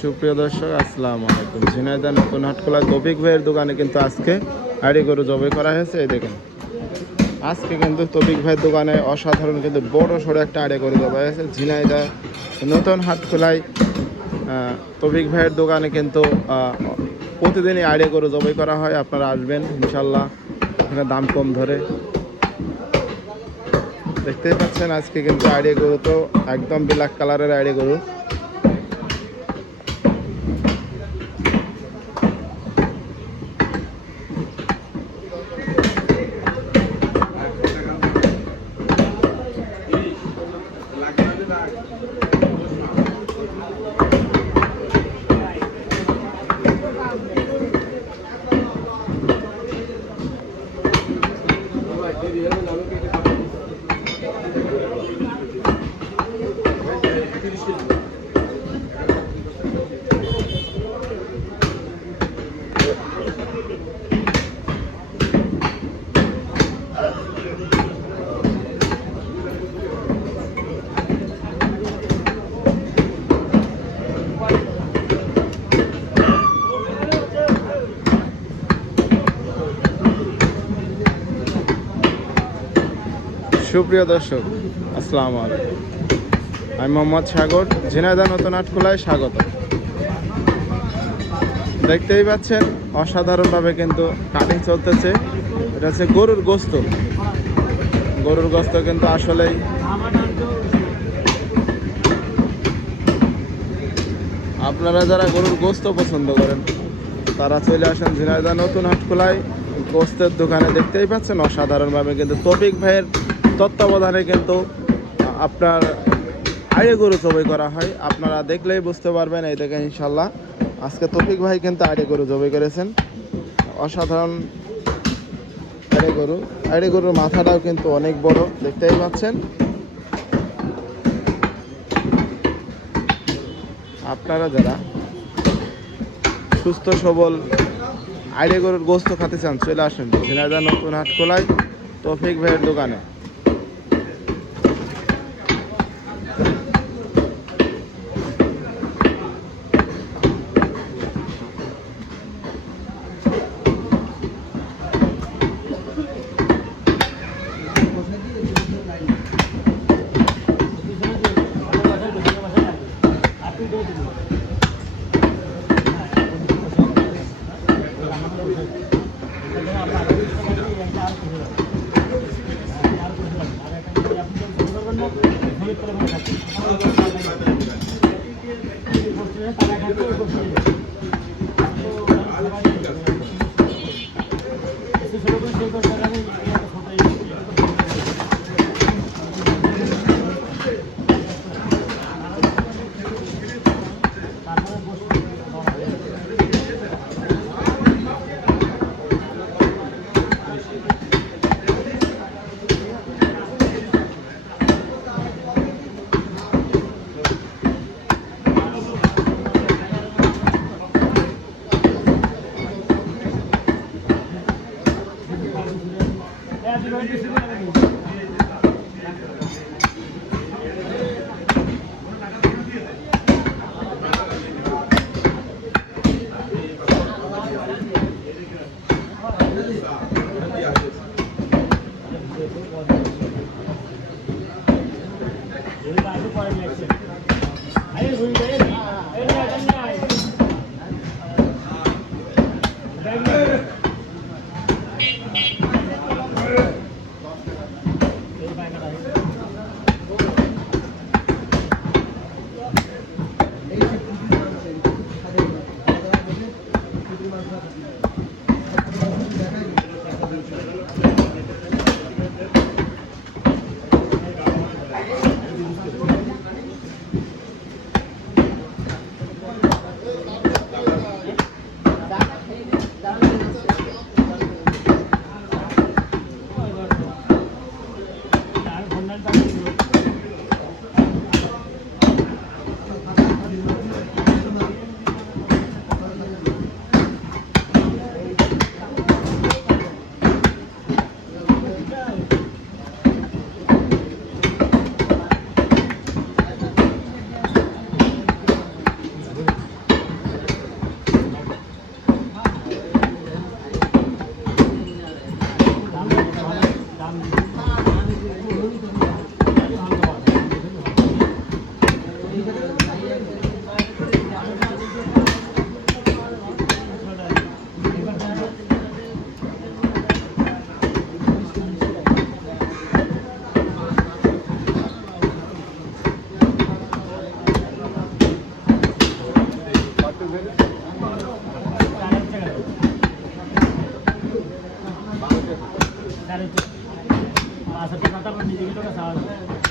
সুপ্রিয় দর্শক, আসসালামু আলাইকুম। ঝিনাইদহ নতুন হাটখোলা তৌফিক ভাইয়ের দোকানে কিন্তু আজকে আড়ি গরু জবাই করা হয়েছে। এই দেখেন, আজকে কিন্তু তৌফিক ভাইয়ের দোকানে অসাধারণ কিন্তু বড় সড়ো একটা আড়ি গরু জবাই হয়েছে। ঝিনাইদহ নতুন হাটখোলায় তৌফিক ভাইয়ের দোকানে কিন্তু প্রতিদিনই আড়ি গরু জবাই করা হয়। আপনারা আসবেন ইনশাল্লাহ, এখানে দাম কম ধরে। দেখতেই পাচ্ছেন আজকে কিন্তু আড়ি গরু তো একদম ব্ল্যাক কালারের আড়ি গরু। সুপ্রিয় দর্শক, আসসালামু আলাইকুম। আমি মোহাম্মদ সাগর, ঝিনাইদহ নতুন হাটখোলায় স্বাগত। দেখতেই পাচ্ছেন অসাধারণভাবে কিন্তু কাটিং চলতেছে। এটা হচ্ছে গরুর গোস্ত। গরুর গোস্ত কিন্তু আসলেই আপনারা যারা গরুর গোস্ত পছন্দ করেন তারা চলে আসেন ঝিনাইদহ নতুন হাটখোলায় গোস্তের দোকানে। দেখতেই পাচ্ছেন অসাধারণভাবে কিন্তু তৌফিক ভাইয়ের তত্ত্বাবধানে কিন্তু আপনার আড়ি গরু জবাই করা হয়। আপনারা দেখলেই বুঝতে পারবেন। এই দেখেন ইনশাল্লাহ আজকে তৌফিক ভাই কিন্তু আড়ি গরু জবাই করেছেন। অসাধারণ আড়ি গরুর মাথাটাও কিন্তু অনেক বড়, দেখতেই পাচ্ছেন। আপনারা যারা সুস্থ সবল আড়ি গরুর গোস্ত খেতে চান চলে আসেন ঝিনাইদহ নতুন হাটখোলায় তৌফিক ভাইয়ের দোকানে। 5,000 টাকা তারপর নিজে কিলো চাওয়া